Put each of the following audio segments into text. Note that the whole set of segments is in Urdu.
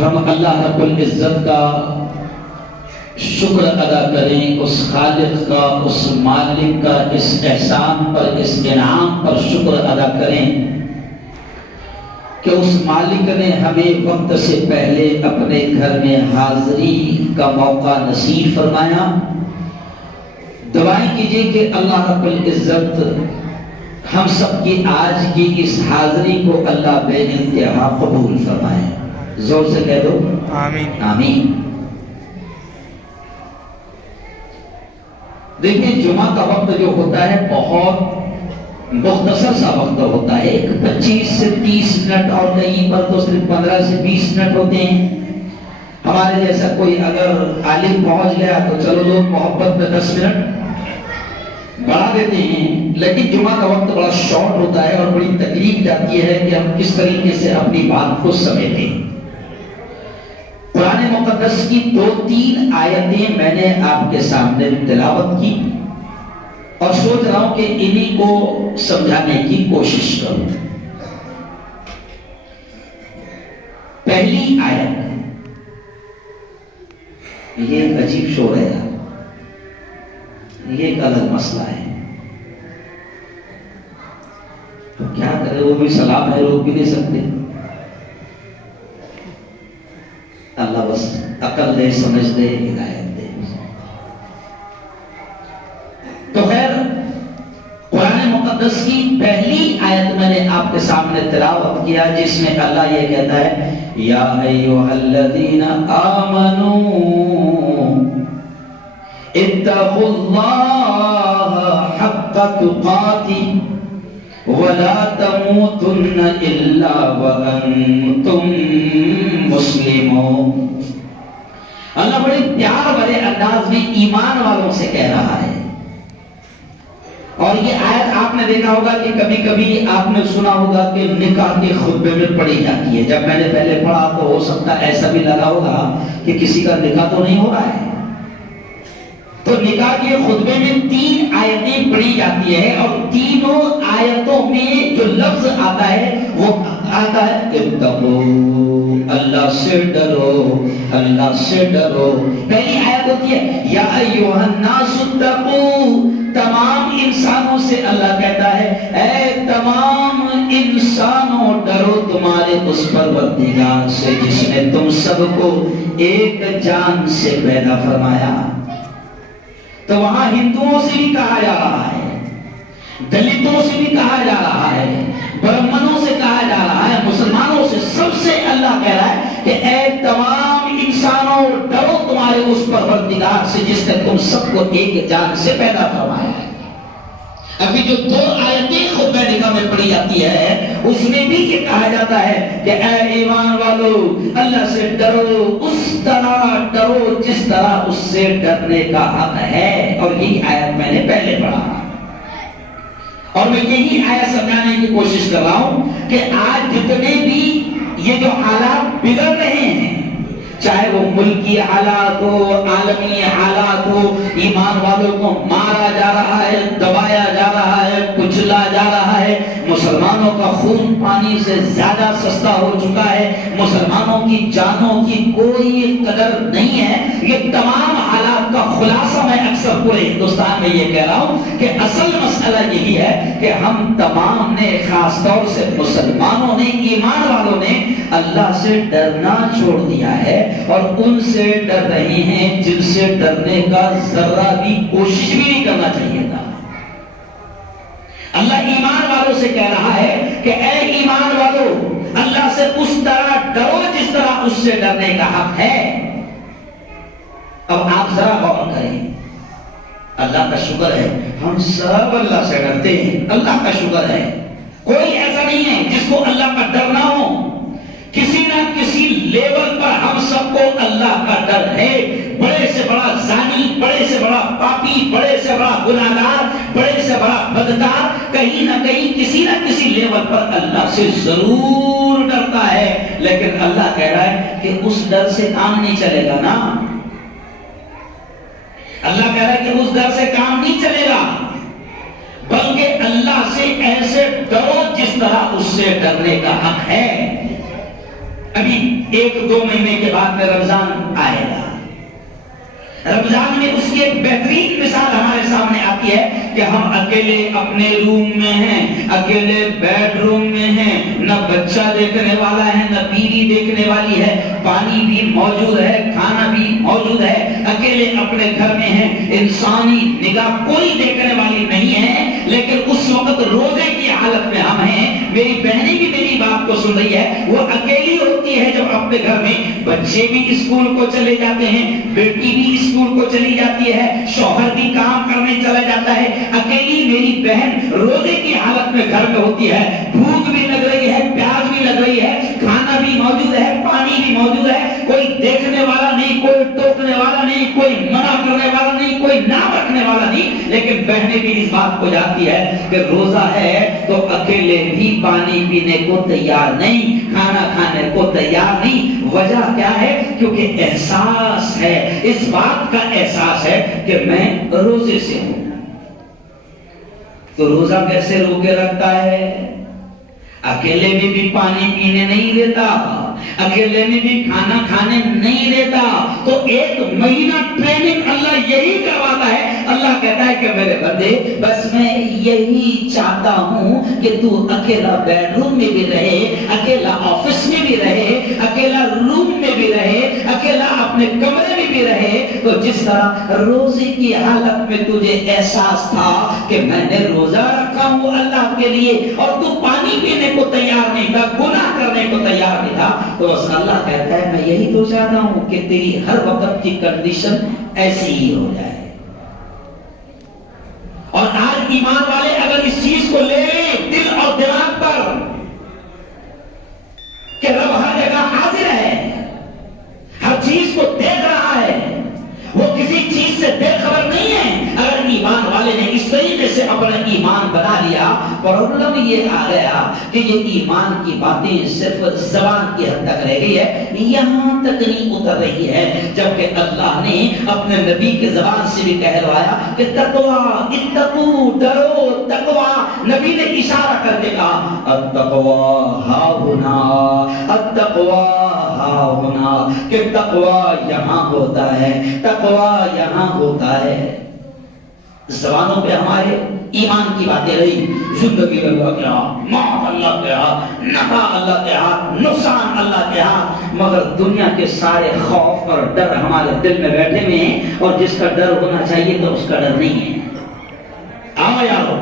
ہم اللہ رب العزت کا شکر ادا کریں، اس خالق کا، اس مالک کا، اس احسان پر، اس انعام پر شکر ادا کریں کہ اس مالک نے ہمیں وقت سے پہلے اپنے گھر میں حاضری کا موقع نصیب فرمایا۔ دعائیں کیجئے کہ اللہ رب العزت ہم سب کی آج کی اس حاضری کو اللہ بے انتہا قبول فرمائے۔ زور سے کہہ دو آمین آمین۔ دیکھیں جمعہ کا وقت جو ہوتا ہے بہت مختصر سا وقت ہوتا ہے، 25 سے 30 منٹ، اور کہیں پر تو صرف 15 سے 20 منٹ ہوتے ہیں۔ ہمارے جیسا کوئی اگر عالم پہنچ گیا تو چلو لوگ محبت میں 10 منٹ بڑھا دیتے ہیں، لیکن جمعہ کا وقت بڑا شارٹ ہوتا ہے اور بڑی تکلیف جاتی ہے کہ ہم کس طریقے سے اپنی بات کو سمیٹیں۔ قرآن مقدس کی 2-3 آیتیں میں نے آپ کے سامنے تلاوت کی اور سوچ رہا ہوں کہ انہی کو سمجھانے کی کوشش کروں۔ پہلی آیت، یہ ایک عجیب شور ہے، یہ ایک الگ مسئلہ ہے، تو کیا کرے، وہ بھی سلام ہے، روک بھی نہیں سکتے۔ اللہ بس عقل دے، سمجھ دے، ہدایت دے۔ تو خیر، قرآن مقدس کی پہلی آیت میں نے آپ کے سامنے تلاوت کیا، جس میں اللہ یہ کہتا ہے یا ایھا الذین آمنوا اتقوا اللہ حق تقاتہ ولا تموتن الا وانتم مسلمون۔ اللہ بڑے پیار بھرے انداز میں ایمان والوں سے کہہ رہا ہے۔ اور یہ آیت آپ نے دیکھا ہوگا کہ کبھی کبھی آپ نے سنا ہوگا کہ نکاح کے خطبے میں پڑھی جاتی ہے۔ جب میں نے پہلے پڑھا تو ہو سکتا ایسا بھی لگا ہوگا کہ کسی کا نکاح تو نہیں ہو رہا ہے، تو نکاح کے خطبے میں 3 آیتیں پڑھی جاتی ہے، اور تینوں آیتوں میں جو لفظ آتا ہے وہ آتا ہے اتقوا، اللہ سے ڈرو، اللہ سے ڈرو۔ پہلی آیت ہوتی ہے یا ایھا الناس اتقوا، تمام انسانوں سے اللہ کہتا ہے اے تمام انسانوں ڈرو تمہارے اس پروردگار سے جس نے تم سب کو ایک جان سے پیدا فرمایا۔ تو وہاں ہندوؤں سے بھی کہا جا رہا ہے، دلتوں سے بھی کہا جا رہا ہے، برہمنوں سے کہا جا رہا ہے، مسلمانوں سے، سب سے اللہ کہہ رہا ہے کہ اے تمام انسانوں ڈرو تمہارے اس پروردگار سے جس نے تم سب کو ایک جان سے پیدا فرمایا ہے۔ ابھی جو 2 آیتیں خطبہ نکاح میں پڑھی جاتی ہے اس میں بھی یہ کہا جاتا ہے کہ اے ایمان والو اللہ سے ڈرو، اس طرح ڈرو جس طرح اس سے ڈرنے کا حق ہے۔ اور یہی آیت میں نے پہلے پڑھا، اور میں یہی آیت سمجھانے کی کوشش کر رہا ہوں کہ آج جتنے بھی یہ جو حالات بگڑ رہے ہیں، چاہے وہ ملکی حالات ہو، عالمی حالات ہو، ایمان والوں کو مارا جا رہا ہے، دبایا جا رہا ہے، کچلا جا رہا ہے، مسلمانوں کا خون پانی سے زیادہ سستا ہو چکا ہے، مسلمانوں کی جانوں کی کوئی قدر نہیں ہے، یہ تمام حالات کا خلاصہ میں اکثر پورے ہندوستان میں یہ کہہ رہا ہوں کہ اصل مسئلہ یہی ہے کہ ہم تمام نے، خاص طور سے مسلمانوں نے، ایمان والوں نے اللہ سے ڈرنا چھوڑ دیا ہے، اور ان سے ڈر رہے ہیں جن سے ڈرنے کا ذرہ بھی کوشش بھی نہیں کرنا چاہیے تھا۔ اللہ ایمان والوں سے کہہ رہا ہے کہ اے ایمان والو اللہ سے اس طرح ڈرو جس طرح اس سے ڈرنے کا حق ہے۔ اب آپ ذرا غور کریں، اللہ کا شکر ہے ہم سب اللہ سے ڈرتے ہیں، اللہ کا شکر ہے، کوئی ایسا نہیں ہے جس کو اللہ کا ڈر نہ ہو۔ کسی نہ کسی لیول پر ہم سب کو اللہ کا ڈر ہے۔ بڑے سے بڑا زانی، بڑے سے بڑا پاپی، بڑے سے بڑا گناہگار، بڑے سے بڑا بدکار کہیں نہ کہیں کسی نہ کسی لیول پر اللہ سے ضرور ڈرتا ہے، لیکن اللہ کہہ رہا ہے کہ اس ڈر سے کام نہیں چلے گا نا۔ اللہ کہہ رہا ہے کہ اس ڈر سے کام نہیں چلے گا، بلکہ اللہ سے ایسے ڈرو جس طرح اس سے ڈرنے کا حق ہے۔ ابھی 1-2 مہینے کے بعد میں رمضان آئے گا. رمضان میں اس کی ایک بہترین مثال ہمارے سامنے آتی ہے کہ ہم اکیلے اپنے روم میں ہیں, اکیلے بیڈ روم میں ہیں, نہ بچہ دیکھنے والا ہے, نہ بیوی دیکھنے والی ہے, پانی بھی موجود ہے, کھانا بھی موجود ہے, اکیلے اپنے گھر میں ہیں, انسانی نگاہ کوئی دیکھنے والی نہیں ہے. لیکن اس وقت روزے کی حالت میں ہم ہیں. میری بہنیں بھی میری بات کو سن رہی ہے, وہ اکیلی ہوتی ہے جب اپنے گھر میں بچے بھی اسکول کو چلے جاتے ہیں, بیٹی بھی اسکول کو چلی جاتی ہے, شوہر بھی کام کرنے چلا جاتا ہے, اکیلی میری بہن روزے کی حالت میں گھر میں ہوتی ہے. بھوک بھی لگ رہی ہے, پیاس بھی لگ رہی ہے, کھانا بھی موجود ہے, پانی بھی موجود ہے, کوئی دیکھنے والا نہیں, کوئی ٹوکنے والا نہیں, کوئی منع کرنے والا نہیں, کوئی نام رکھنے والا نہیں. لیکن بہنیں بھی اس بات کو جانتی ہے کہ روزہ ہے تو اکیلے بھی پانی پینے کو تیار نہیں, کھانا کھانے کو تیار نہیں. وجہ کیا ہے؟ کیونکہ احساس ہے, اس بات کا احساس ہے کہ میں روزے سے ہوں. تو روزہ کیسے روکے رکھتا ہے؟ اکیلے میں بھی پانی پینے نہیں دیتا, اکیلے میں بھی کھانا کھانے نہیں دیتا. تو 1 مہینہ ٹریننگ اللہ یہی کرواتا ہے. اللہ کہتا ہے کہ میرے بندے بس میں یہی چاہتا ہوں کہ تو اکیلا بیڈ روم میں بھی رہے, اکیلا آفس میں بھی رہے, اکیلا روم میں بھی رہے, اکیلا اپنے کمرے میں بھی رہے. تو جس طرح روزے کی حالت میں تجھے احساس تھا کہ میں نے روزہ رکھا ہوں اللہ کے لیے اور تو پانی پینے کو تیار نہیں تھا, گناہ کرنے کو تیار نہیں تھا, تو بس اللہ کہتا ہے میں یہی تو چاہتا ہوں کہ تیری ہر وقت کی کنڈیشن ایسی ہی ہو جائے. اور آج ایمان والے اگر اس چیز کو لے لیں دل اور دماغ پر کہ رب ہر جگہ حاضر ہے, ہر چیز کو دیکھ رہا ہے, وہ کسی چیز سے بے خبر نہیں ہے. اگر ایمان والے نے اس طریقے سے اپنا ایمان بنا لیا, پرابلم یہ آ گیا کہ یہ ایمان کی باتیں صرف زبان کی حد تک رہ گئی ہے, یہاں تک نہیں اتر رہی ہے. جبکہ اللہ نے اپنے نبی کے زبان سے بھی کہلوایا کہ تقوی, اتقوا, ڈرو, تقوی. نبی نے اشارہ کر کے کہا التقوی ہا ہونا, التقوی ہا ہونا, کہ تقوی یہاں ہوتا ہے, تقوی یہاں ہوتا ہے. زبانوں پہ ہمارے ایمان کی باتیں رہی, زندگی میں اللہ کے ہاتھ, موت اللہ کے ہاتھ, نفع اللہ کے ہاتھ, نقصان اللہ کے ہاتھ, مگر دنیا کے سارے خوف اور ڈر ہمارے دل میں بیٹھے ہوئے ہیں. اور جس کا ڈر ہونا چاہیے تو اس کا ڈر نہیں ہے. آؤ یارو,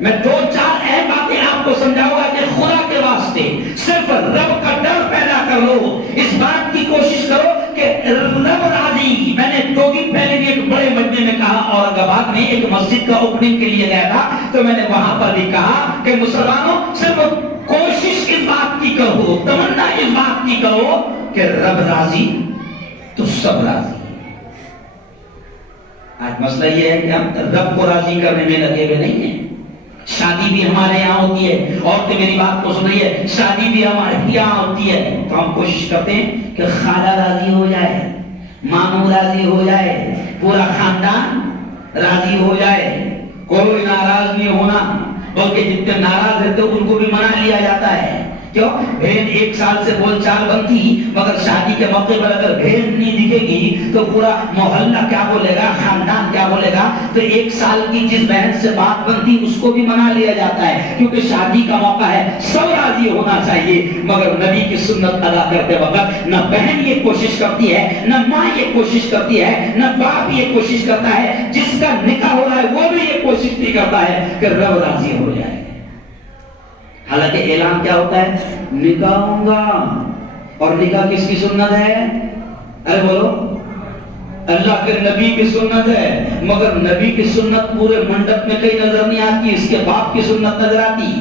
میں 2-4 اہم باتیں آپ کو سمجھاؤں گا کہ خدا کے واسطے صرف رب کا ڈر پیدا کر لو. اس بات کی کوشش کرو کہ رب راضی. میں نے 2 دن پہلے بھی ایک بڑے مجمع میں کہا, اورنگ آباد میں ایک مسجد کا اوپننگ کے لیے گیا تھا, تو میں نے وہاں پر بھی کہا کہ مسلمانوں صرف کوشش اس بات کی کرو, تمنا اس بات کی کرو کہ رب راضی تو سب راضی. آج مسئلہ یہ ہے کہ ہم رب کو راضی کرنے میں لگے ہوئے نہیں ہیں. شادی بھی ہمارے یہاں ہوتی ہے, عورتیں میری بات کو سن رہی ہے, شادی بھی ہمارے یہاں ہوتی ہے, تو ہم کوشش کرتے ہیں کہ خالہ راضی ہو جائے, ماموں راضی ہو جائے, پورا خاندان راضی ہو جائے, کوئی ناراض نہیں ہونا, بلکہ جتنے ناراض رہتے ان کو بھی منا لیا جاتا ہے. کیوں؟ بہن 1 سال سے بول چال بنتی, مگر شادی کے موقع پر اگر بہن نہیں دکھے گی تو پورا محلہ کیا بولے گا, خاندان کیا بولے گا. تو 1 سال کی جس بہن سے بات بنتی اس کو بھی منا لیا جاتا ہے, کیونکہ شادی کا موقع ہے, سب راضی ہونا چاہیے. مگر نبی کی سنت ادا کرتے وقت نہ بہن یہ کوشش کرتی ہے, نہ ماں یہ کوشش کرتی ہے, نہ باپ یہ کوشش کرتا ہے, جس کا نکاح ہو رہا ہے وہ بھی یہ کوشش نہیں کرتا ہے کہ رب راضی ہو جائے. حالانکہ اعلان کیا ہوتا ہے, نکاح ہوں گا. اور نکاح کس کی سنت ہے؟ ارے بولو, اللہ کے نبی کی سنت ہے. مگر نبی کی سنت پورے منڈپ میں کہیں نظر نہیں آتی, اس کے باپ کی سنت نظر آتی.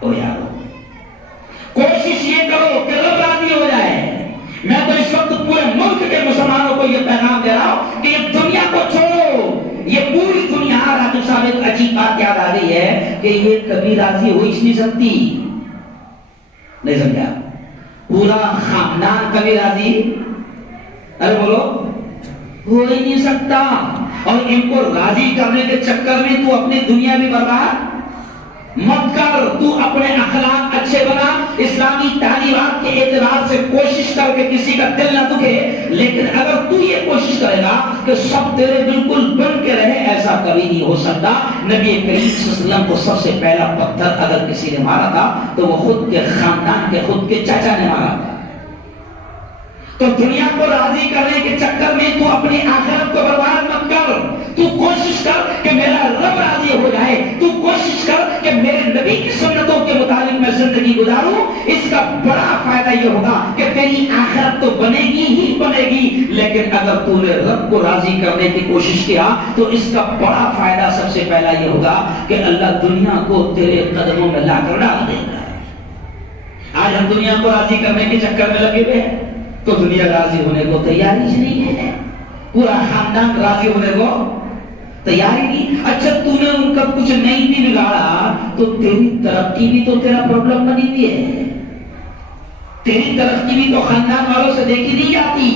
او یار, کوشش یہ کرو کہ رب راضی ہو جائے. میں تو اس وقت پورے ملک کے مسلمانوں کو یہ پیغام دے رہا ہوں کہ یہ دنیا کو چھوڑو. یہ پوری دنیا, راجو صاحب ایک عجیب بات یاد آ گئی ہے کہ یہ کبھی راضی ہو ہی نہیں سکتی. نہیں سمجھا؟ پورا خاندان کبھی راضی, ارے بولو, ہو ہی نہیں سکتا. اور ان کو راضی کرنے کے چکر میں تو اپنی دنیا بھی برباد مت کر، تو اپنے اخلاق اچھے بنا، اسلامی تعلیمات کے اعتبار سے کوشش کر کے کسی کا دل نہ دکھے، لیکن اگر تو یہ کوشش کرے گا کہ سب تیرے بالکل بن کے رہے، ایسا کبھی نہیں ہو سکتا۔ نبی کریم صلی اللہ علیہ وسلم کو سب سے پہلا پتھر اگر کسی نے مارا تھا تو وہ خود کے خاندان کے، خود کے چچا نے مارا تھا۔ تو دنیا کو راضی کرنے کے چکر میں تو اپنی آخرت کو برباد مت کر، تو کوشش کر کہ میرا رب راضی ہو جائے، تو کوشش کر کہ میرے نبی کی سنتوں کے مطابق میں زندگی گزاروں۔ اس کا بڑا فائدہ یہ ہوگا کہ تیری آخرت تو بنے گی ہی بنے گی، لیکن اگر تو نے رب کو راضی کرنے کی کوشش کیا تو اس کا بڑا فائدہ سب سے پہلا یہ ہوگا کہ اللہ دنیا کو تیرے قدموں میں لا کر ڈال دے گا۔ آج ہم دنیا کو راضی کرنے کے چکر میں لگے ہوئے ہیں تو دنیا راضی ہونے کو تیاری نہیں ہے، پورا خاندان راضی ہونے کو تیاری نہیں۔ اچھا تو نے ان کا کچھ نہیں بھی بگاڑا تو تیری ترقی بھی تو تیرا پرابلم بنی ہوئی ہے، تیری ترقی بھی تو خاندان والوں سے دیکھی نہیں جاتی،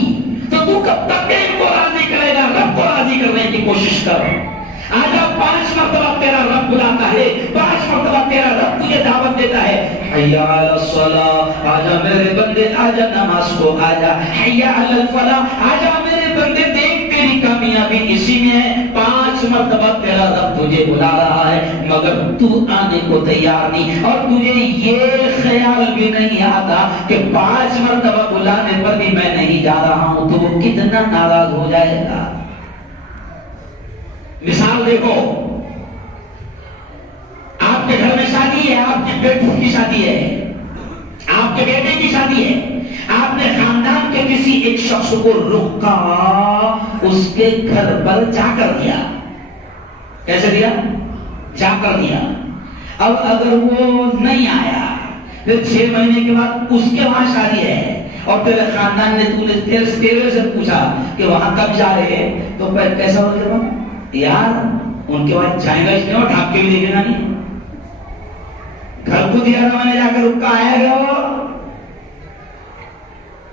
تو تو کب تک ان کو راضی کرے گا؟ رب کو راضی کرنے کی کوشش کر۔ آجا 5 مرتبہ تیرا رب بلاتا ہے، 5 مرتبہ تیرا رب تجھے دعوت دیتا ہے، حی علی الصلاۃ، آجا میرے بندے، آجا نماز کو آجا، حی علی الفلاح، آجا میرے بندے، دیکھ تیری کامیابی اسی میں ہے۔ 5 مرتبہ تیرا رب تجھے بلا رہا ہے مگر تو آنے کو تیار نہیں، اور تجھے یہ خیال بھی نہیں آتا کہ 5 مرتبہ بلانے پر بھی میں نہیں جا رہا ہوں تو وہ کتنا ناراض ہو جائے گا۔ مثال دیکھو، آپ کے گھر میں شادی ہے، آپ کے بیٹے کی شادی ہے، آپ کے بیٹے کی شادی ہے، آپ نے خاندان کے کسی ایک شخص کو روکا، اس کے گھر پر جا کر دیا۔ کیسے دیا؟ جا کر دیا۔ اب اگر وہ نہیں آیا، پھر 6 مہینے کے بعد اس کے وہاں شادی ہے اور تیرے خاندان نے تیرے سے پوچھا کہ وہاں کب جا رہے ہیں، تو پھر کیسا ہو جائے گا؟ یار ان کے بعد جائیں گا اس لیے ڈھاک کے بھی دیکھے گا نہیں، گھر کو دیا تھا میں نے جا کر رکا، آیا گیا وہ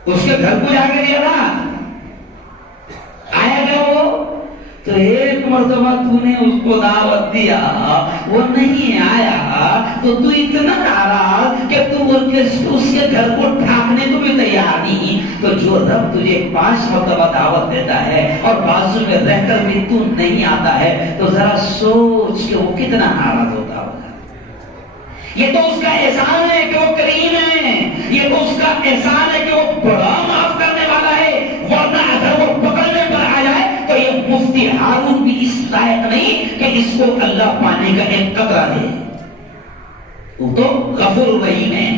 اس کے گھر کو جا کے دیا تھا، آیا گیا وہ، تو ایک مرتبہ تو نے اس کو دعوت دیا، وہ نہیں آیا تو تو اتنا ناراض کہ تو اس کے گھر کو ڈھانکنے کو بھی تیار نہیں۔ تو جو رب تجھے 5 مرتبہ دعوت دیتا ہے اور بازو میں رہ کر بھی تو نہیں آتا ہے تو ذرا سوچ کہ وہ کتنا ناراض ہوتا ہوگا۔ یہ تو اس کا احسان ہے کہ وہ کریم ہے، یہ تو اس کا احسان ہے کہ وہ بڑا معاف کرنے والا ہے، ورنہ اگر وہ پکڑنے پر آ جائے تو یہ مفتی ہارون بھی اس لائق نہیں کہ اس کو اللہ پانے کا ایک قطرہ دے۔ وہ تو غفور رحیم ہے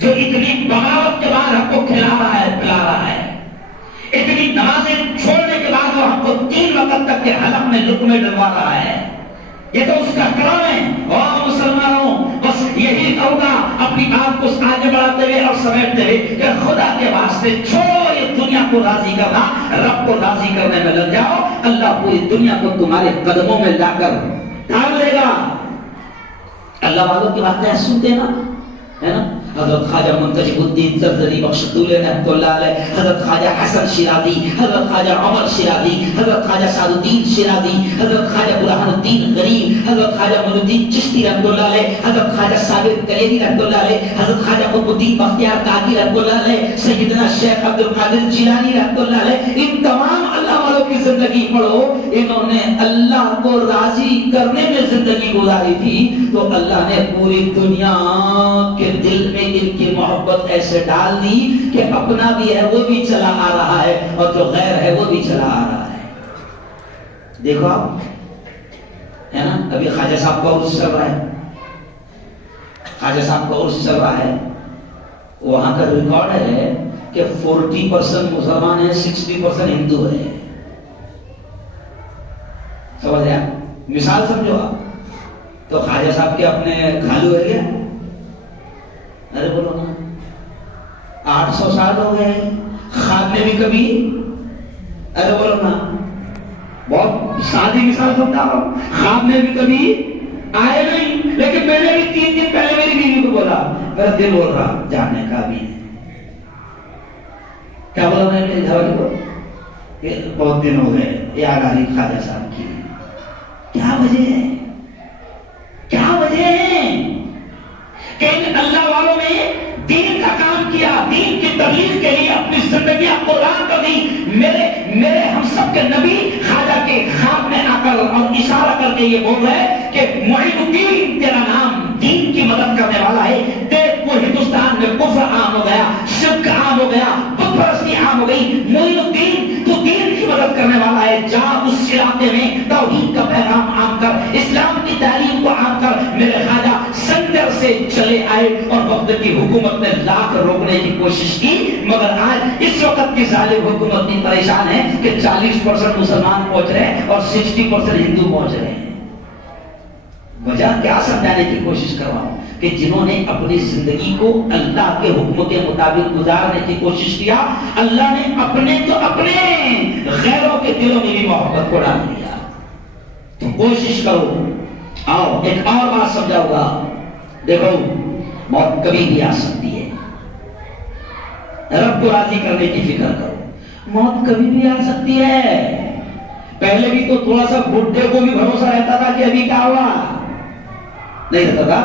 جو اتنی بغاوت کے بعد ہم کو کھلا رہا ہے، پلا رہا ہے، اتنی نمازیں چھوڑنے کے بعد وہ ہم کو 3 وقت تک کے حلق میں لقمے ڈلوا رہا ہے، یہ تو اس کا کرم ہے۔ اور مسلمانوں بس یہی کہوں گا اپنی بات کو آگے بڑھاتے ہوئے اور سمیٹتے ہوئے کہ خدا کے واسطے چھوڑو یہ دنیا کو راضی کرنا، رب کو راضی کرنے میں لگ جاؤ، اللہ پوری دنیا کو تمہارے قدموں میں لا کر ڈال دے گا۔ اللہ والوں کی باتیں سنتے نا، ہے نا؟ حضرت خواجہ منتجب الدین زرزری بخشتول رحمۃ اللہ علیہ، حضرت خواجہ حسن شیرازی، حضرت خواجہ عمر شیرازی، حضرت خواجہ سعد الدین شیرازی، حضرت خواجہ برہان الدین غریب، حضرت خواجہ معین الدین چشتی رحمۃ اللہ علیہ، حضرت خواجہ صابر کلیری رحمۃ اللہ علیہ، حضرت خواجہ قطب الدین بختیار کاکی رحمۃ اللہ علیہ، سیدنا شیخ عبد القادر جیلانی رحمۃ اللہ علیہ، ان تمام اللہ والوں کی زندگی پڑھو، انہوں نے اللہ کو راضی کرنے میں زندگی گزاری تھی تو اللہ نے پوری دنیا کے دل میں ان کی محبت ایسے ڈال دی کہ اپنا بھی ہے وہ بھی چلا آ رہا ہے اور جو غیر ہے وہ بھی چلا آ رہا ہے۔ دیکھو آپ ہے نا، ابھی خواجہ صاحب کا عرس چل رہا ہے، خواجہ صاحب کا عرس چل رہا ہے، وہاں کا ریکارڈ ہے کہ 40% مسلمان ہیں، 60% ہندو ہے۔ سمجھ رہے آپ؟ مثال سمجھو آپ، تو خواجہ صاحب کے اپنے خالو ہے کیا؟ ارے بولو نا، 800 سال ہو گئے، خواب میں بھی کبھی، ارے بولو نا، بہت سادی مثال سمجھا رہا ہوں، خواب میں بھی کبھی آئے نہیں، لیکن میں نے بھی 3 دن پہلے میری بیوی کو بولا، میرا دل بول رہا جانے کا بھی ہے۔ کیا بولا میں نے میری گھر والے کو؟ کہ بہت دن ہو گئے یاد آ رہی خواجہ صاحب کی۔ کیا وجہ ہے؟ کیا وجہ ہے کہ ان اللہ والوں نے دین کا کام کیا، دین کی تبلیغ کے لیے اپنی زندگیاں قربان کر دی؟ میرے ہم سب کے نبی خواجہ کے خواب میں آ کر اور اشارہ کر کے یہ بول رہے ہیں کہ معین الدین تیرا نام دین کی مدد کرنے والا ہے۔ دیکھ وہ ہندوستان میں کفر عام ہو گیا، شرک عام ہو گیا، بت پرستی عام ہو گئی، معین الدین تو دین کی مدد کرنے والا ہے، جا اس علاقے میں توحید کا پیغام عام کر، اسلام کی تعلیم کو عام کر۔ میرے خواجہ سنگر سے چلے آئے اور وقت کی حکومت نے لاکھ روکنے کی کوشش کی، مگر آج اس وقت کی ظالم حکومت اتنی پریشان ہے کہ 40% مسلمان پہنچ رہے ہیں اور 60% ہندو پہنچ رہے ہیں۔ وجہ کیا سمجھانے کی کوشش کر رہا ہوں کہ جنہوں نے اپنی زندگی کو اللہ کے حکم کے مطابق گزارنے کی کوشش کیا، اللہ نے اپنے تو اپنے غیروں کے دلوں میں بھی محبت کو ڈال دیا۔ تو کوشش کرو۔ آؤ ایک اور بات سمجھاؤں گا، دیکھو موت کبھی بھی آ سکتی ہے، رب کو راضی کرنے کی فکر کرو، موت کبھی بھی آ سکتی ہے۔ پہلے بھی تو تھوڑا سا بڈھے کو بھی بھروسہ رہتا تھا کہ ابھی کیا ہوا، نہیں رہتا تھا۔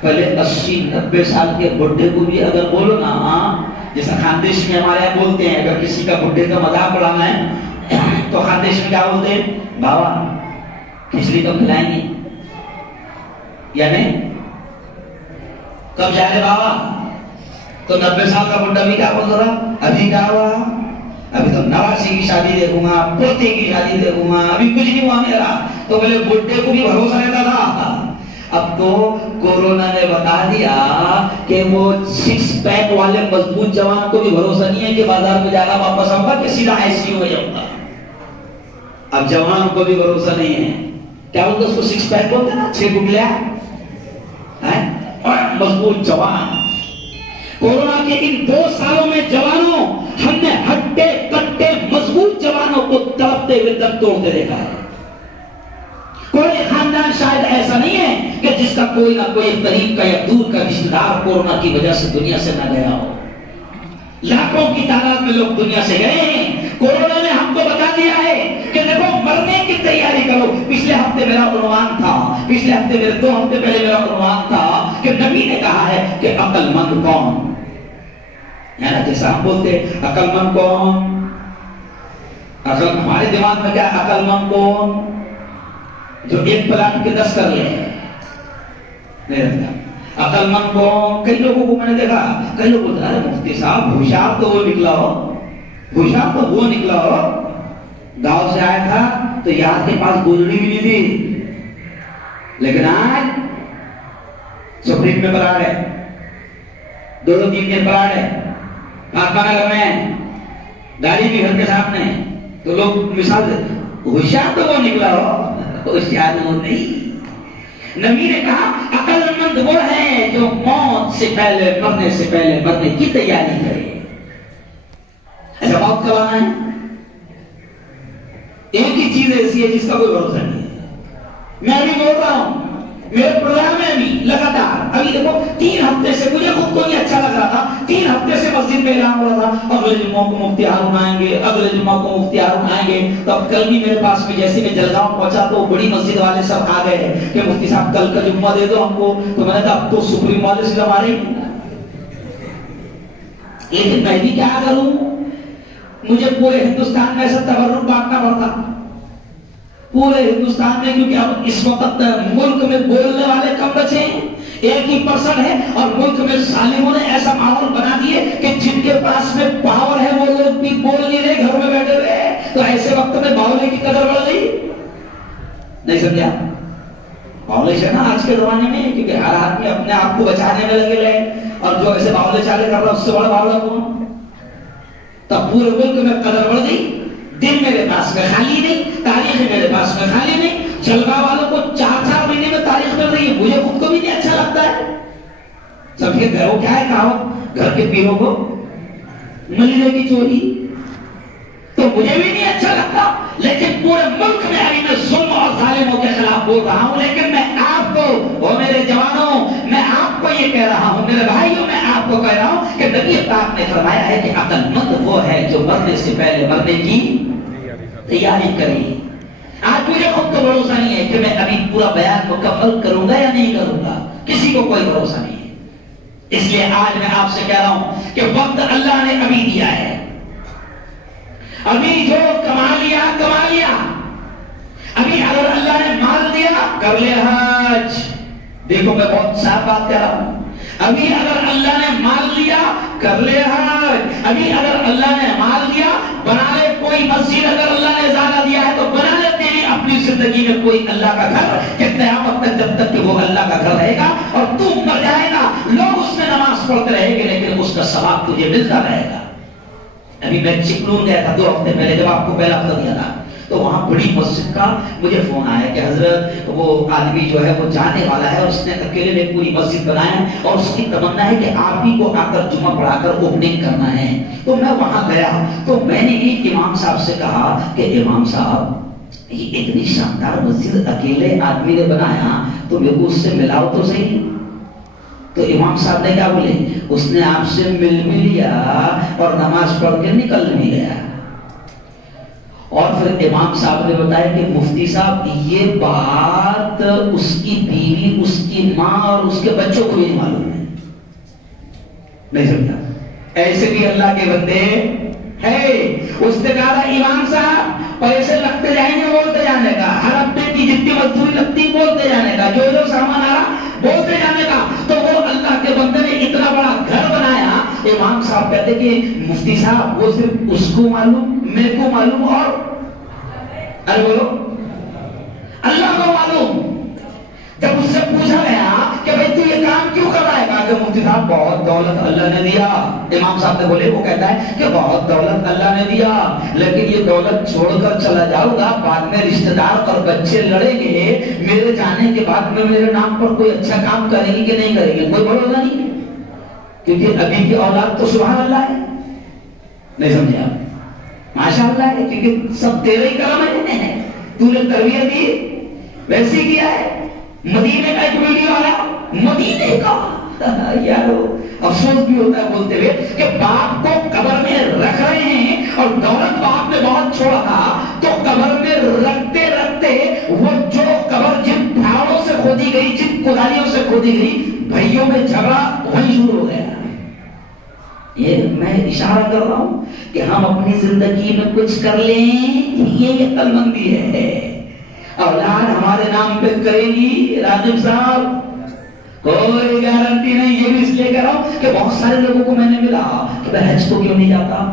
پہلے 80-90 سال کے بڈھے کو بھی اگر بولو نا، جیسا خاندیش میں ہمارے یہاں بولتے ہیں، اگر کسی کا بڈھے کا مذاق اڑانا ہے تو خاندیش میں کیا بولتے ہیں؟ بابا کھچڑی کب کھلائیں گے، یعنی کب جائے بابا؟ تو 90 سال کا بڈھا بھی کیا بول رہا، ابھی کیا ہوا، ابھی تو نواسی کی شادی دیکھوں گا، پوتے کی شادی دیکھوں گا، ابھی کچھ نہیں ہوا میرا۔ تو پہلے بڈھے کو بھی بھروسہ رہتا تھا، اب تو کورونا نے بتا دیا کہ وہ 6 پیک والے مضبوط جوان کو بھی بھروسہ نہیں ہے کہ بازار میں جانا واپس آؤں گا کہ سیدھا ICU میں جاؤں گا۔ اب جوان کو بھی بھروسہ نہیں ہے، کیا بولتے اس کو 6 پیک بولتے نا، 6 گٹلیا مضبوط جوان۔ کورونا کے ان 2 سالوں میں جوانوں، ہم نے ہٹے کٹے مضبوط جوانوں کو تڑپتے ہوئے دم توڑتے دیکھا ہے۔ کوئی خاندان شاید ایسا نہیں ہے کہ جس کا کوئی نہ کوئی قریب کا یا دور کا رشتہ دار کورونا کی وجہ سے دنیا سے نہ گیا ہو۔ لاکھوں کی تعداد میں لوگ دنیا سے گئے ہیں۔ کورونا نے ہم کو بتا دیا ہے کہ دیکھو مرنے کی تیاری کرو۔ پچھلے ہفتے میرا عنوان تھا، پچھلے ہفتے میرے 2 ہفتے پہلے میرا عنوان تھا کہ نبی نے کہا ہے کہ عقل مند کون ہے نا، جیسا ہم بولتے عقل مند کون، عقل ہمارے دماغ میں کیا عقل مند کون، جو 1 پلاٹ کے 10 کر لے نہیں رہتا۔ عقل مند کون، کئی لوگوں کو میں نے دیکھا، کئی لوگ بولتے ہیں مفتی صاحب ہوشیار تو وہ نکلا ہو، ہوشیار تو وہ نکلا ہو، گاؤں سے آیا تھا تو یار کے پاس گولڑی بھی نہیں تھی، لیکن آج سپریم میں پڑا ہے، 2-3 دن پڑا ہے، کارخانہ گھر میں، گاڑی بھی گھر کے سامنے، تو لوگ مثال دیتے ہوشیار تو وہ نکلا ہو، ہوشیار وہ نہیں۔ نبی نے کہا عقل مند وہ ہے جو موت سے پہلے، مرنے سے پہلے مرنے کی تیاری کرے۔ ایسا موت کب آنا ہے؟ ایک ہی چیز ایسی ہے جس کا کوئی بھروسہ نہیں ہے۔ میں ابھی بول رہا ہوں، میرے پروگرام میں بھی لگاتار ابھی دیکھو 3 ہفتے سے مجھے خود کو نہیں اچھا لگ رہا تھا، 3 ہفتے سے مسجد میں اعلان ہو رہا تھا اگلے جمعہ کو مفتی ہارون آئیں گے، اگلے جمعہ کو مفتی ہارون آئیں گے۔ تو اب کل بھی میرے پاس میں جیسے میں جلگاؤں پہنچا تو بڑی مسجد والے سب آ گئے کہ مفتی صاحب کل کا جمعہ دے دو ہم کو، تو میں نے کہا اب تو سپریم والے سے ہمارے، لیکن میں بھی کیا کروں، مجھے پورے ہندوستان میں ایسا تبرک بانٹنا پڑتا، پورے ہندوستان میں، کیونکہ اب اس وقت ملک میں بولنے والے کم بچے ہیں، 1% ہے، اور ملک میں ظالموں نے ایسا ماحول بنا دیے کہ جن کے پاس میں پاور ہے وہ لوگ بھی بول نہیں رہے، گھر میں بیٹھے ہوئے۔ تو ایسے وقت میں باولے کی قدر بڑھ گئی، نہیں سمجھا؟ باولے سے نا آج کے زمانے میں، کیونکہ ہر آدمی اپنے آپ کو بچانے میں لگے رہے، اور جو ایسے باولے چالے کر رہا اس سے بڑا باولا کون؟ تب پورے ملک میں قدر بڑھ گئی۔ دن میرے پاس میں خالی نہیں، تاریخ میرے پاس میں خالی نہیں، جلگا والوں کو 4 مہینے میں تاریخ مل رہی ہے، مجھے خود کو بھی نہیں اچھا لگتا ہے۔ سب کے گھروں کیا ہے کہاوت، گھر کے پیروں کو ملینے کی چوری، تو مجھے بھی نہیں اچھا لگتا، لیکن پورے ملک میں ابھی میں ظلم اور ظالموں کے خلاف بول رہا ہوں۔ لیکن میں آپ کو، وہ میرے جوانوں، میں آپ کو یہ کہہ رہا ہوں، میرے بھائیوں، میں آپ کو کہہ رہا ہوں کہ نبی پاک نے فرمایا ہے کہ عقل مند وہ ہے جو مرنے سے پہلے مرنے کی تیاری کرے۔ آج مجھے خود کو بھروسہ نہیں ہے کہ میں ابھی پورا بیان مکمل کروں گا یا نہیں کروں گا، کسی کو کوئی بھروسہ نہیں ہے۔ اس لیے آج میں آپ سے کہہ رہا ہوں کہ وقت اللہ نے ابھی دیا ہے، ابھی جو کما لیا کما لیا، ابھی اگر اللہ نے مال دیا کر لے حج۔ دیکھو میں بہت صاف بات کہہ رہا ہوں، ابھی اگر اللہ نے مال دیا کر لے حج، ابھی اگر اللہ نے مال دیا بنا لے کوئی مسجد، اگر اللہ نے زیادہ دیا ہے تو بنا لے تیری اپنی زندگی میں کوئی اللہ کا گھر، کہ قیامت تک جب تک کہ وہ اللہ کا گھر رہے گا اور تو مر جائے گا، لوگ اس میں نماز پڑھتے رہیں گے لیکن اس کا ثواب تجھے ملتا رہے گا۔ ابھی میں چکلون گیا تھا 2 ہفتے پہلے، جب آپ کو پہلا ہفتہ دیا تھا، تو وہاں بڑی مسجد کا مجھے فون آیا کہ حضرت وہ آدمی جو ہے وہ جانے والا ہے، اس نے اکیلے میں پوری مسجد بنایا اور اس کی تمنا ہے کہ آپ ہی کو آ کر جمعہ پڑھا کر اوپننگ کرنا ہے۔ تو میں وہاں گیا تو میں نے امام صاحب سے کہا کہ امام صاحب یہ اتنی شاندار مسجد اکیلے آدمی نے بنایا تو میرے کو اس سے ملاؤ تو صحیح۔ تو امام صاحب نے کیا بولے، اس نے آپ سے مل بھی لیا اور نماز پڑھ کے نکل بھی گیا۔ اور پھر امام صاحب نے بتایا کہ مفتی صاحب یہ بات اس کی بیوی، اس کی ماں اور اس کے بچوں کو نہیں معلوم ہے۔ نہیں سمجھا؟ ایسے بھی اللہ کے بندے ہے۔ اس نے کہا امام صاحب پیسے لگتے جائیں گے بولتے جانے کا، ہر ہفتے کی جتنی مزدوری لگتی بولتے جانے کا، جو جو سامان آ رہا بولتے جانے کا۔ تو وہ اللہ کے بندے نے اتنا بڑا گھر بنایا۔ امام صاحب کہتے کہ مفتی صاحب وہ صرف اس کو معلوم، میرے کو معلوم اور ارے بولو اللہ کو معلوم۔ جب اس سے پوچھا گیا کہ بھائی تو یہ کام کیوں کر رہا ہے، کہا کہ مفتی صاحب بہت دولت اللہ نے دیا۔ امام صاحب نے بولے، وہ کہتا ہے کہ بہت دولت اللہ نے دیا لیکن یہ دولت چھوڑ کر چلا جاؤں گا، بعد میں رشتہ دار اور بچے لڑیں گے، میرے جانے کے بعد میں میرے نام پر کوئی اچھا کام کریں گے کہ نہیں کریں گے، کوئی بھروسہ نہیں ہے، کیونکہ ابھی کی اولاد تو سبحان اللہ ہے۔ نہیں سمجھے آپ؟ ماشاء اللہ ہے، کیونکہ سب تیرے ہی کرم ہے، تو نے تربیت دی ویسے کیا ہے۔ مدینے کا ایک ویڈیو آیا، مدینے کا یارو افسوس بھی ہوتا ہے بولتے ہوئے کہ باپ کو قبر میں رکھ رہے ہیں اور دولت باپ نے بہت چھوڑا تھا تو قبر میں رکھتے رکھتے وہ جو قبر جن پہاڑوں سے کھودی گئی، جن کدالیوں سے کھودی گئی، بھائیوں میں جھگڑا وہیں شروع ہو گیا۔ یہ میں اشارہ کر رہا ہوں کہ ہم اپنی زندگی میں کچھ کر لیں، یہ عقل مندی ہے۔ اولاد ہمارے نام پہ کرے گی راجب صاحب، کوئی گارنٹی نہیں۔ یہ بھی اس لیے کہہ رہا ہوں کہ بہت سارے لوگوں کو میں نے ملا کہ میں حج کو کیوں نہیں جاتا۔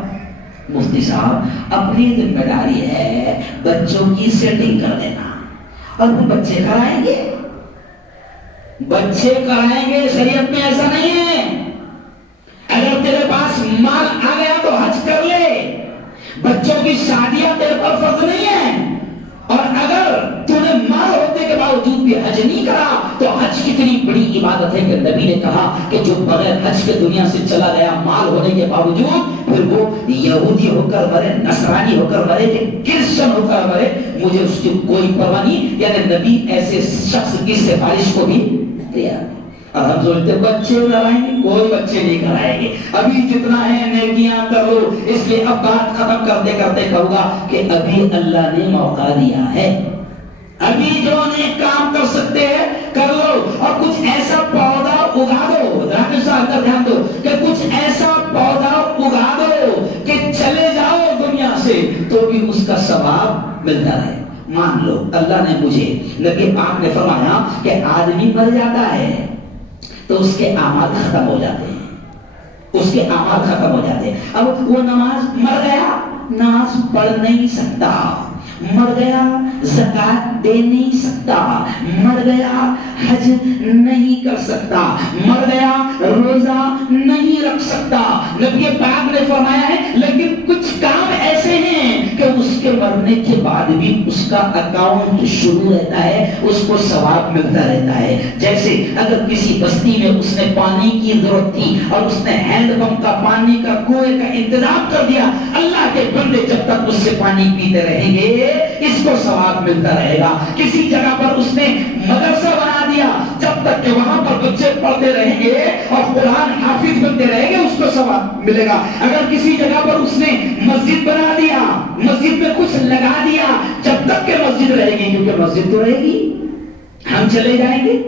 مفتی صاحب اپنی ذمہ داری ہے بچوں کی سیٹنگ کر دینا، اور وہ بچے کرائیں گے، بچے کرائیں گے، شریعت میں ایسا نہیں ہے۔ اگر تیرے پاس مال آ گیا تو حج کر لے، بچوں کی شادیاں تیرے پر فرض نہیں ہے۔ اور اگر تو نے مال ہونے کے باوجود بھی حج نہیں کرا تو حج کتنی بڑی عبادت ہے کہ نبی نے کہا کہ جو بغیر حج کے دنیا سے چلا گیا مال ہونے کے باوجود، پھر وہ یہودی ہو کر مرے، نصرانی ہو کر مرے، کرسچن ہو کر مرے، مجھے اس کی کوئی پرواہ نہیں۔ یعنی نبی ایسے شخص کی سفارش کو بھی تیار ہے۔ اور ہم سوچتے بچے لڑائیں گے، کوئی بچے نہیں کرائیں گے، ابھی جتنا ہے نیکیاں کرو۔ اس لیے اب بات ختم کرتے کرتے کہوں گا کہ ابھی اللہ نے موقع دیا ہے، ابھی جو نیک کام کر سکتے ہیں کر لو، اور کچھ ایسا پودا اگا دو، دھیان دو کہ کچھ ایسا پودا اگا دو کہ چلے جاؤ دنیا سے تو بھی اس کا ثواب ملتا رہے۔ مان لو اللہ نے مجھے، نبی پاک نے فرمایا کہ آدمی مر جاتا ہے تو اس کے اعمال ختم ہو جاتے ہیں، اس کے اعمال ختم ہو جاتے ہیں۔ اب وہ نماز، مر گیا نماز پڑھ نہیں سکتا، مر گیا زکات دے نہیں سکتا، مر گیا حج نہیں کر سکتا، مر گیا روزہ نہیں رکھ سکتا۔ نبی پاک نے فرمایا ہے لیکن کچھ کام ایسے ہیں کہ اس کے مرنے کے بعد بھی اس کا اکاؤنٹ شروع رہتا ہے، اس کو ثواب ملتا رہتا ہے۔ جیسے اگر کسی بستی میں اس نے پانی کی ضرورت تھی اور اس نے ہینڈ پمپ کا پانی کا کنویں کا انتظام کر دیا، اللہ کے بندے جب تک اس سے پانی پیتے رہیں گے اس کو ثواب ملتا رہے گا۔ کسی جگہ پر اس نے مدرسہ بنا دیا، جب تک کہ وہاں پر بچے پڑھتے رہیں گے اور قرآن حافظ بنتے رہیں گے اس اس کو ثواب ملے گا. اگر کسی جگہ پر اس نے مسجد بنا دیا, مسجد میں کچھ لگا دیا, جب تک کہ مسجد رہے گی, کیونکہ مسجد تو رہے گی, ہم چلے جائیں گے.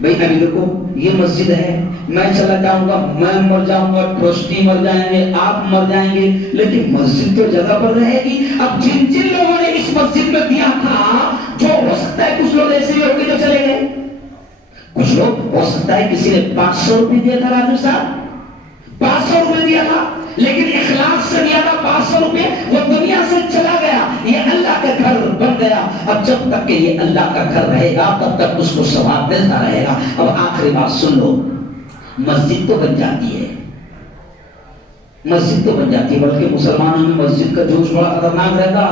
بھائی ابھی دیکھو یہ مسجد ہے, میں چلا جاؤں گا, میں مر جاؤں گا, ٹرسٹی مر جائیں گے, آپ مر جائیں گے, لیکن مسجد تو جگہ پر رہے گی. اب جن جن لوگوں نے اس مسجد میں دیا تھا, جو ہو سکتا ہے کچھ لوگ ایسے بھی ہو گئے جو چلے گئے, کچھ لوگ ہو سکتا ہے کسی نے 500 روپے دیا تھا, راجو صاحب 500 روپے دیا تھا, لیکن اخلاص سے دیا تھا 500 روپے, وہ دنیا سے چلا گیا, یہ اللہ کا گھر بن گیا. اب جب تک کہ یہ اللہ کا گھر رہے گا تب تک اس کو ثواب ملتا رہے گا. اب آخری بات سن لو, مسجد تو بن جاتی ہے, مسجد تو بن جاتی ہے, بلکہ مسلمانوں میں مسجد کا جوش بڑا خطرناک رہتا.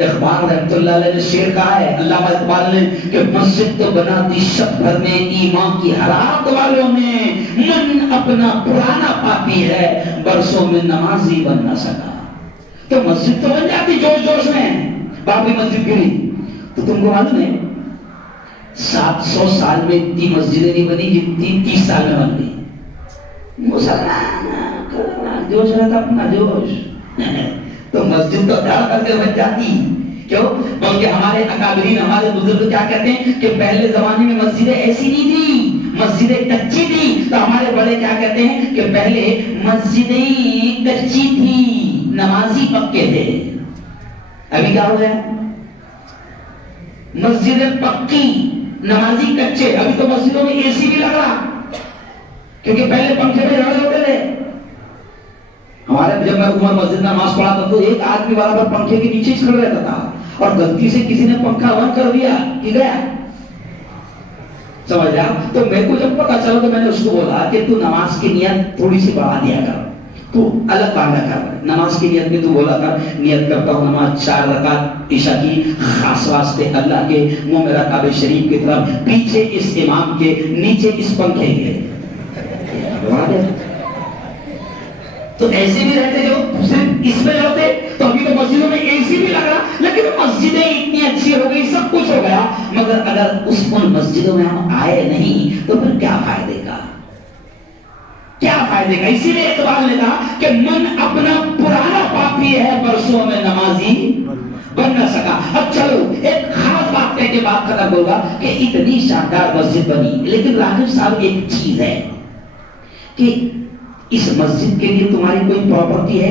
اقبال رحمۃ اللہ علیہ نے شعر کہا ہے, علامہ اقبال نے, کہ مسجد تو بناتی شب بھر میں ایمان کی حرارت والوں نے, من اپنا پرانا پاپی ہے, برسوں میں نمازی بن نہ سکا. تو مسجد تو بن جاتی جوش جوش میں, بابری مسجد گری تو تم کو معلوم ہے 700 سال میں اتنی مسجدیں نہیں بنی جتنی 30 سال میں بن گئی. مسلمان جوش رہتا اپنا جوش. تو مسجد تو ڈر کر کے بن جاتی. کیوں؟ بلکہ ہمارے اکابرین, ہمارے بزرگ کیا کہتے ہیں کہ پہلے زمانے میں مسجدیں ایسی نہیں تھی, مسجدیں کچی تھی. تو ہمارے بڑے کیا کہتے ہیں کہ پہلے مسجدیں کچی تھی, نمازی پکے تھے. ابھی کیا ہو گیا؟ مسجدیں پکی, نمازی کچے. ابھی تو مسجدوں میں اے سی بھی لگ رہا, کیونکہ پہلے پنکھے میں جھاڑے ہوتے تھے. ہمارے جب میں عمر مسجد میں نماز پڑھا تھا تو ایک آدمی برابر پنکھے کے نیچے کھڑا رہتا تھا, اور غلطی سے کسی نے پنکھا بند کر دیا کہ گیا, سمجھ رہا. تو میرے کو جب پتا چلا تو میں نے اس کو بولا کہ تو نماز کی نیت تھوڑی سی بڑھا دیا کر, تو الگ باندھا کر. نماز کی نیت میں تو بولا کر, نیت کرتا ہوں نماز 4 رکعت عشاء کی خاص واسطے اللہ کے, منہ میرا کعبہ شریف کی طرف, پیچھے اس امام کے, نیچے اس پنکھے کے. تو ایسے بھی رہتے جو صرف اس میں ہوتے. تو ابھی تو مسجدوں میں اے سی بھی لگ رہا, لیکن مسجدیں اتنی اچھی ہو گئی, سب کچھ ہو گیا, مگر اگر اس ان مسجدوں میں ہم آئے نہیں تو پھر کیا فائدے کا, کیا فائدے کا. اسی لیے اقبال نے کہا کہ من اپنا پرانا پاپی ہے, برسوں میں نمازی بن نہ سکا. اب چلو ایک خاص بات کہہ کے بات ختم ہوگا کہ اتنی شاندار مسجد بنی, لیکن راجب صاحب ایک چیز ہے کہ اس مسجد کے لیے تمہاری کوئی پراپرٹی ہے؟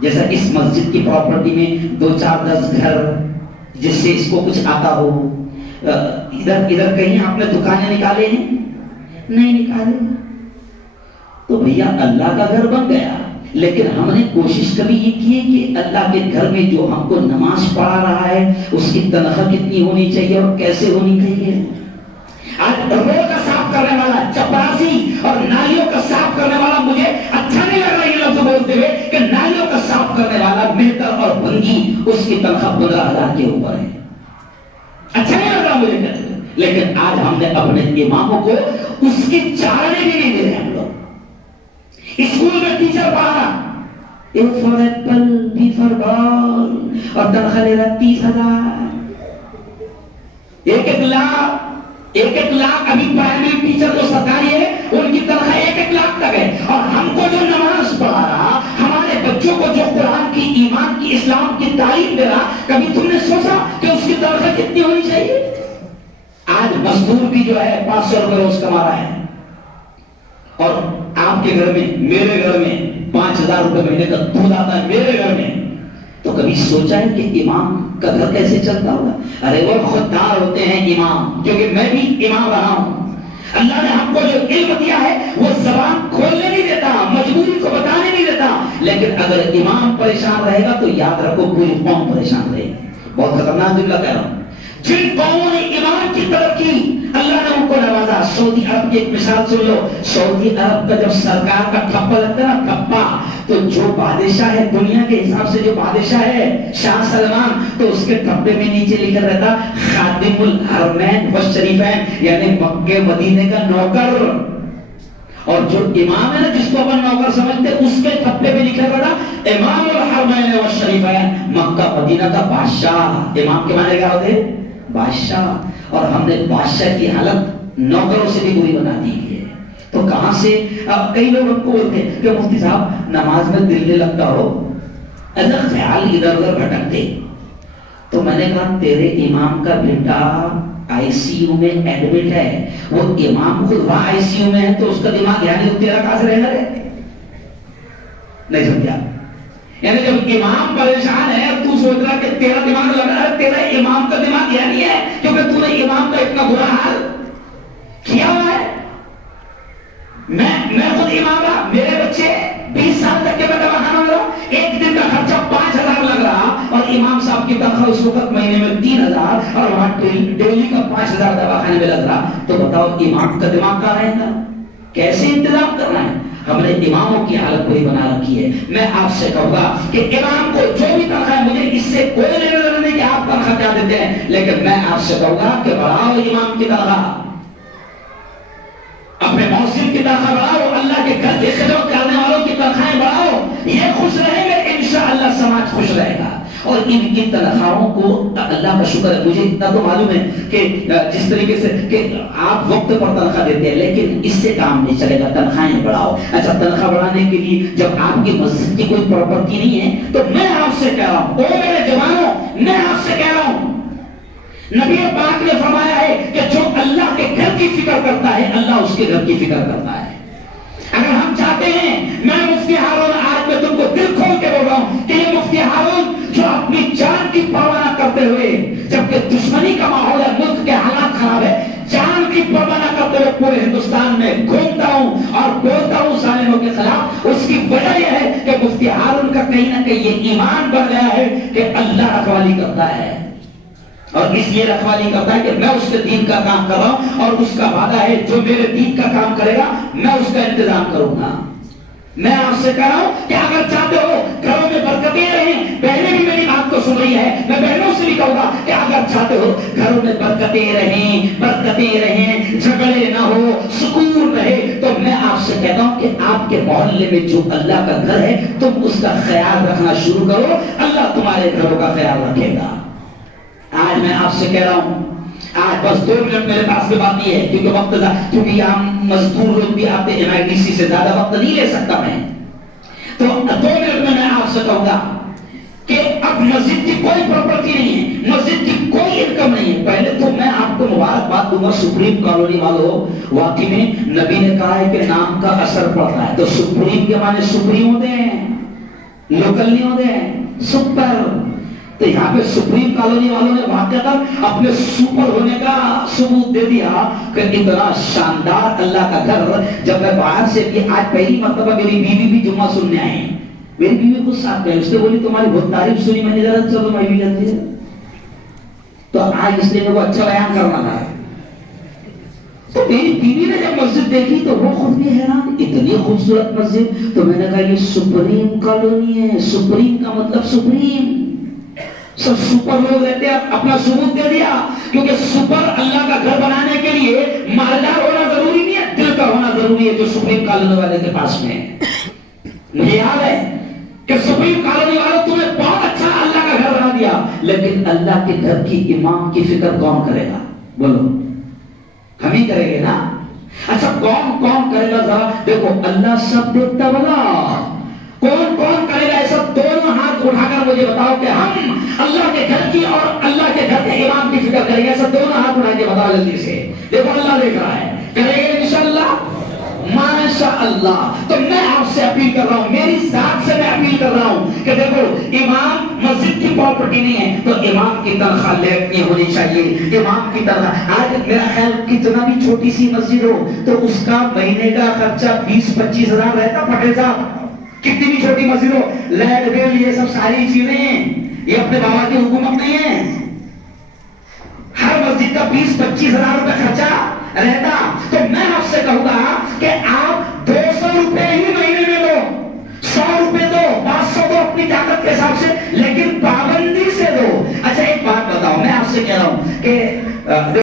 جیسا اس مسجد کی پراپرٹی میں 2-4-10 گھر جس سے اس کو کچھ آتا ہو. ادھر کہیں آپ نے دکانیں نکالے ہیں؟ نہیں نکالے. تو بھیا اللہ کا گھر بن گیا, لیکن ہم نے کوشش کبھی یہ کی ہے کہ اللہ کے گھر میں جو ہم کو نماز پڑھا رہا ہے اس کی تنخواہ کتنی ہونی چاہیے اور کیسے ہونی چاہیے. آج روڈ کا صاف کرنے والا, چپراسی اور نالیوں کا صاف کرنے والا, مجھے اچھا نہیں لگ رہا یہ لفظ بولتے ہوئے کہ نالیوں کا صاف کرنے والا مہتر اور بھنگی, اس کی تنخواہ 15,000 کے اوپر ہے. اچھا نہیں لگ رہا مجھے, لیکن آج ہم نے اپنے اماموں کو اس کی چارنے بھی نہیں دے رہے. ہم لوگ اسکول میں ٹیچر پڑھا, A for apple, B for ball, اور تنخواہ لے رہا 30,000. 1 لاکھ ابھی پرائمری ٹیچر جو سرکاری ہے ان کی تنخواہ 1 لاکھ تک ہے. اور ہم کو جو نماز پڑھا رہا, ہمارے بچوں کو جو قرآن کی, ایمان کی, اسلام کی تعلیم دے رہا, کبھی تم نے سوچا کہ اس کی تنخواہ کتنی ہونی چاہیے؟ آج مزدور بھی جو ہے 500 روپے روز کما رہا ہے, اور آپ کے گھر میں, میرے گھر میں 5,000 روپے مہینے کا دودھ آتا ہے میرے گھر میں. تو کبھی سوچا ہے کہ امام کا گھر کیسے چلتا ہوگا؟ ارے وہ خوددار ہوتے ہیں امام, کیونکہ میں بھی امام رہا ہوں. اللہ نے ہم کو جو علم دیا ہے وہ زبان کھولنے نہیں دیتا, مجبوری کو بتانے نہیں دیتا, لیکن اگر امام پریشان رہے گا تو یاد رکھو پوری قوم پریشان رہے گی. بہت خطرناک جملہ کہہ رہا ہوں. جن قوموں نے ایمان کی طرف کی اللہ نے ان کو نوازا. سعودی عرب کی ایک مثال سن لو. سعودی عرب کا جب سرکار کا ٹھپا لگتا ہے نا, ٹھپا, تو جو بادشاہ ہے دنیا کے حساب سے, جو بادشاہ ہے شاہ سلمان, تو اس کے ٹھپے میں نیچے لکھا رہتا خادم الحرمین والشریفین, یعنی مکے مدینے کا نوکر. اور جو امام ہے نا جس کو اپن نوکر سمجھتے, اس کے ٹھپے پہ لکھا رہتا امام الحرمین والشریفین, مکہ مدینہ کا بادشاہ. امام کے معنی کیا ہوتے؟ بادشاہ. اور ہم نے بادشاہ کی حالت نوکروں سے بھی بری بنا دی ہے. تو کہاں سے؟ اب کئی لوگ ہم کو بولتے ہیں کہ مفتی صاحب نماز میں دل نہیں لگتا ہو، ایسا خیال ادھر ادھر بھٹکتے. تو میں نے کہا تیرے امام کا بیٹا آئی سی یو میں ایڈمٹ ہے، وہ امام خود وہاں آئی سی یو میں ہے تو اس کا دماغ یعنی تو تیرا کہاں سے رہنا ہے؟ نہیں سمجھا؟ یعنی جب امام پریشان ہے تو سوچ رہا کہ تیرا دماغ لگ رہا ہے، تیرا امام کا دماغ یعنی ہے کیونکہ تو نے امام کا اتنا برا حال کیا ہوا ہے. میں خود امام رہا، میرے بچے 20 سال تک کے میں دواخانہ میں رہا، ایک دن کا خرچہ 5000 لگ رہا اور امام صاحب کی تنخواہ اس وقت مہینے میں 3000 اور وہاں ڈیلی کا 5000 دواخانے میں لگ رہا. تو بتاؤ امام کا دماغ کہاں رہے گا؟ کیسے انتظام کرنا ہے؟ ہم نے اماموں کی حالت کوئی بنا رکھی ہے. میں آپ سے کہوں گا کہ امام کو جو بھی تنخواہ ہے، مجھے اس سے کوئی لینا دینا نہیں کہ آپ تنخواہ کیا دیتے ہیں، لیکن میں آپ سے کہوں گا کہ بڑھاؤ امام کی تنخواہ، اپنے مؤذن کی تنخواہ بڑھاؤ، اللہ کے گھر کی خدمت کرنے والوں کی تنخواہیں بڑھاؤ. یہ خوش رہیں گے انشاءاللہ سماج خوش رہے گا. اور ان کی تنخواہوں کو اللہ کا شکر ہے، مجھے اتنا تو معلوم ہے کہ جس طریقے سے کہ آپ وقت پر تنخواہ دیتے ہیں، لیکن اس سے کام نہیں چلے گا، تنخواہیں بڑھاؤ. اچھا تنخواہ بڑھانے کے لیے جب آپ کی مسجد کی کوئی پراپرٹی نہیں ہے تو میں آپ سے کہہ رہا ہوں، او میرے جوانوں، میں آپ سے کہہ رہا ہوں، نبی پاک نے فرمایا ہے کہ جو اللہ کے گھر کی فکر کرتا ہے اللہ اس کے گھر کی فکر کرتا ہے. اگر ہم چاہتے ہیں، میں مفتی ہارون آج میں تم کو دل کھول کے بول رہا ہوں کہ یہ مفتی ہارون جو اپنی جان کی پرواہ نہ کرتے ہوئے، جبکہ دشمنی کا ماحول ہے، ملک کے حالات خراب ہے، جان کی پرواہ نہ کرتے ہوئے پورے ہندوستان میں گھومتا ہوں اور بولتا ہوں ظالموں کے خلاف. اس کی وجہ یہ ہے کہ مفتی ہارون کا کہیں نہ کہیں یہ ایمان بڑھ گیا ہے کہ اللہ رکھوالی کرتا ہے، اور اس لیے رکھوالی کرتا ہے کہ میں اس کے دین کا کام کر رہا ہوں اور اس کا وعدہ ہے جو میرے دین کا کام کرے گا میں اس کا انتظام کروں گا. میں آپ سے کہہ رہا ہوں کہ اگر چاہتے ہو گھروں میں برکتیں رہیں، بہنیں بھی میری بات کو سن رہی ہے، میں بہنوں سے بھی کہوں گا کہ اگر چاہتے ہو گھروں میں برکتیں رہیں، جھگڑے نہ ہو، سکون رہے، تو میں آپ سے کہتا ہوں کہ آپ کے محلے میں جو اللہ کا گھر ہے تم اس کا خیال رکھنا شروع کرو، اللہ تمہارے گھروں کا خیال رکھے گا. آج میں آپ سے کہہ رہا ہوں، آج بس 2 منٹ میرے پاس میں بات نہیں ہے کیونکہ وقت کیونکہ یہاں مزدور لوگ بھی آتے ہیں، MIDC سے زیادہ وقت نہیں لے سکتا میں. تو 2 منٹ میں آپ سے کہوں گا کہ اب مسجد کی کوئی پراپرٹی نہیں ہے، مسجد کی کوئی انکم نہیں ہے. پہلے تو میں آپ کو مبارکباد دوں گا سپریم کالونی والوں، واقعی میں نبی نے کہا ہے کہ نام کا اثر پڑتا ہے. تو سپریم کے معنی سپریم ہوتے ہیں، لوکل نہیں ہوتے ہیں، سپر. تو یہاں پہ سپریم کالونی والوں نے واقعات اپنے سپر ہونے کا ثبوت دے دیا کہ اتنا شاندار اللہ کا گھر. جب میں باہر سے بھی آج پہلی مرتبہ میری بیوی بھی جمعہ سننے آئی، میری بیوی خود ساتھ گئی، اس نے بولی تمہاری بہت تعریف سنی، میں نے ذرا چلو میں بھی جاتی ہے. تو آج اس لیے میرے کو اچھا بیان کرنا تھا. تو میری بیوی نے جب مسجد دیکھی تو وہ خود بھی حیران، اتنی خوبصورت مسجد. تو میں نے کہا یہ سپریم کالونی ہے. سپریم کا مطلب سپریم، سب سپر لوگ رہتے ہیں. اپنا ثبوت دے دیا کیونکہ سپر اللہ کا گھر بنانے کے لیے مالدار ہونا ضروری نہیں ہے، دل کا ہونا ضروری ہے، جو سپریم کالونی والے کے پاس میں ہے. مجھے یاد ہے کہ سپریم کالونی والوں تمہیں بہت اچھا اللہ کا گھر بنا دیا، لیکن اللہ کے گھر کی امام کی فکر کون کرے گا؟ بولو ہم ہی کریں گے نا. اچھا کون کرے گا؟ ذرا دیکھو، اللہ سب دیکھتا بلا، کون کرے گا؟ ایسا دونوں ہاتھ اٹھا کر مجھے بتاؤ کہ ہم اللہ کے گھر کی اور اللہ کے گھر کے امام کی فکر کریں گے. ایسا دونوں ہاتھ اٹھا کے بتاؤ جلدی سے. دیکھو اللہ دیکھ رہا ہے، کریں گے انشاءاللہ ماشاءاللہ. تو میں آپ سے اپیل کر رہا ہوں، میری ذات سے میں اپیل کر رہا ہوں کہ دیکھو امام مسجد کی پراپرٹی نہیں ہے تو امام کی تنخواہ لیٹ نہیں ہونی چاہیے. امام کی تنخواہ آج میرا خیال کتنا بھی چھوٹی سی مسجد ہو تو اس کا مہینے کا خرچہ 20-25 ہزار رہتا. پٹیل صاحب کتنی بھی چھوٹی مسجد ہو، لائٹ بل یہ سب ساری چیزیں ہیں، یہ اپنے بابا کی حکومت نہیں ہے. ہر مسجد کا 20-25 ہزار روپے خرچہ رہتا. تو میں آپ سے کہوں گا کہ آپ 200 روپے ہی مہینے میں دو، 100 روپے دو، 500 دو اپنی طاقت کے حساب سے، لیکن